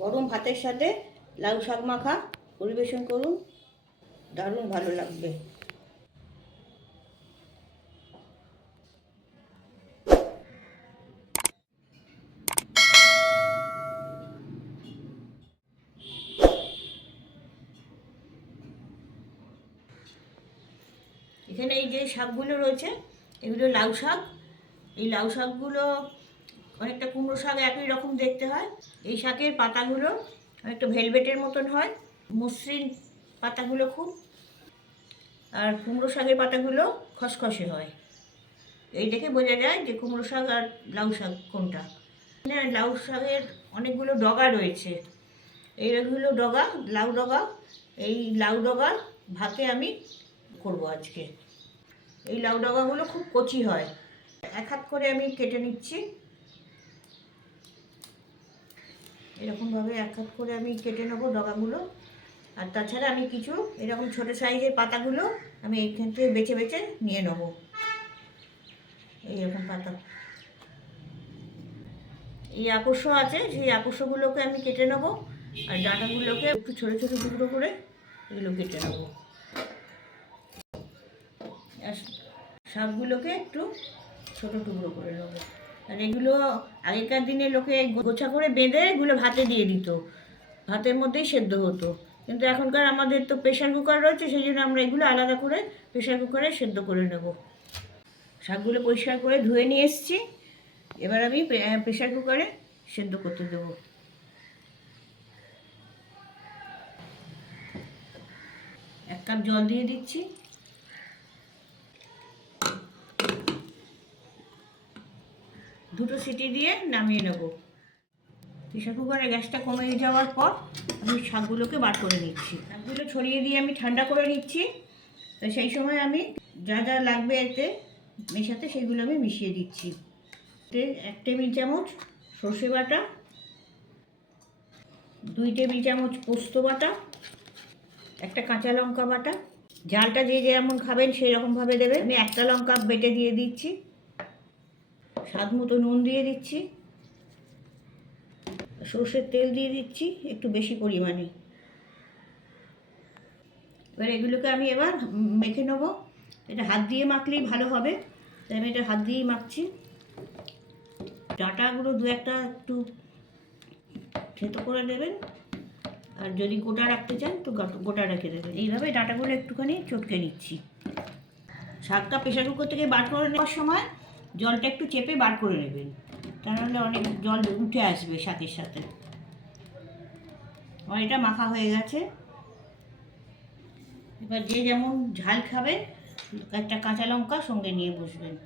গরম ভাতের সাথে লাউ শাক মাখা পরিবেশন করুন। দারুণ ভালো লাগবে। এখানে এই যে শাকগুলো রয়েছে, এগুলো লাউ শাক। এই লাউ শাকগুলো অনেকটা কুমড়ো শাক একই রকম দেখতে হয়। এই শাকের পাতাগুলো অনেকটা ভেলভেটের মতন হয়, মসৃণ পাতাগুলো খুব। আর কুমড়ো শাকের পাতাগুলো খসখসে হয়। এই দেখে বোঝা যায় যে কুমড়ো শাক আর লাউ শাক কোনটা। লাউ শাকের অনেকগুলো ডগা রয়েছে। এই এইগুলো ডগা, লাউ ডগা, এই লাউ ডগা ভাতে আমি করব আজকে। এই লাউ ডগাগুলো খুব কচি হয়। এক হাত করে আমি কেটে নিচ্ছি। এরকমভাবে এক হাত করে আমি কেটে নেব ডগাগুলো। আর তাছাড়া আমি কিছু এরকম ছোটো সাইজের পাতাগুলো আমি এইখান থেকে বেছে বেছে নিয়ে নেব। এইরকম পাতা। এই আকর্ষ আছে, সেই আকর্ষগুলোকে আমি কেটে নেব আর ডাঁটাগুলোকে একটু ছোটো ছোটো টুকরো করে এগুলো কেটে নেব। আর শাকগুলোকে একটু ছোটো টুকরো করে নেব। আর এগুলো আগেকার দিনে লোকে গোছা করে বেঁধে এগুলো ভাতে দিয়ে দিত। ভাতের মধ্যেই সেদ্ধ হতো। কিন্তু এখনকার আমাদের তো প্রেশার কুকার রয়েছে, সেই জন্য আমরা এগুলো আলাদা করে প্রেশার কুকারে সেদ্ধ করে নেব। শাকগুলো পরিষ্কার করে ধুয়ে নিয়ে এসেছি। এবার আমি প্রেশার কুকারে সেদ্ধ করতে দেবো। এক কাপ জল দিয়ে দিচ্ছি। দুটো সিটি দিয়ে নামিয়ে নেব। প্রেশার কুকারের গ্যাসটা কমে যাওয়ার পর আমি শাকগুলোকে বার করে নিচ্ছি। শাকগুলো ছড়িয়ে দিয়ে আমি ঠান্ডা করে নিচ্ছি। তো সেই সময় আমি যা যা লাগবে এতে মেশাতে সেগুলো আমি মিশিয়ে দিচ্ছি। এক টেবিল চামচ সর্ষে বাটা, দুই টেবিল চামচ পোস্ত বাটা, একটা কাঁচা লঙ্কা বাটা। ঝালটা যে যেমন খাবেন সেই রকমভাবে দেবেন। আমি একটা লঙ্কা বেটে দিয়ে দিচ্ছি। স্বাদ মতো নুন দিয়ে দিচ্ছি। সর্ষের তেল দিয়ে দিচ্ছি, একটু বেশি পরিমাণে। এবার এগুলোকে আমি এবার মেখে নেব। এটা হাত দিয়ে মাখলেই ভালো হবে। তাই আমি এটা হাত দিয়েই মাখছি। ডাঁটাগুলো দু একটা একটু থেতো করে দেবেন আর যদি গোটা রাখতে চান, তো গোটা- রেখে দেবেন। এইভাবে ডাঁটাগুলো একটুখানি চটকে নিচ্ছি। শাকটা প্রেশার কুকার থেকে বার করে নেওয়ার সময় জলটা একটু চেপে বার করে নেবেন। তা অনেক জল উঠে আসবে সাথে সাথে। আমার এটা মাখা হয়ে গেছে। এবার যে যেমন ঝাল খাবেন, একটা কাঁচা লঙ্কা সঙ্গে নিয়ে বসবেন।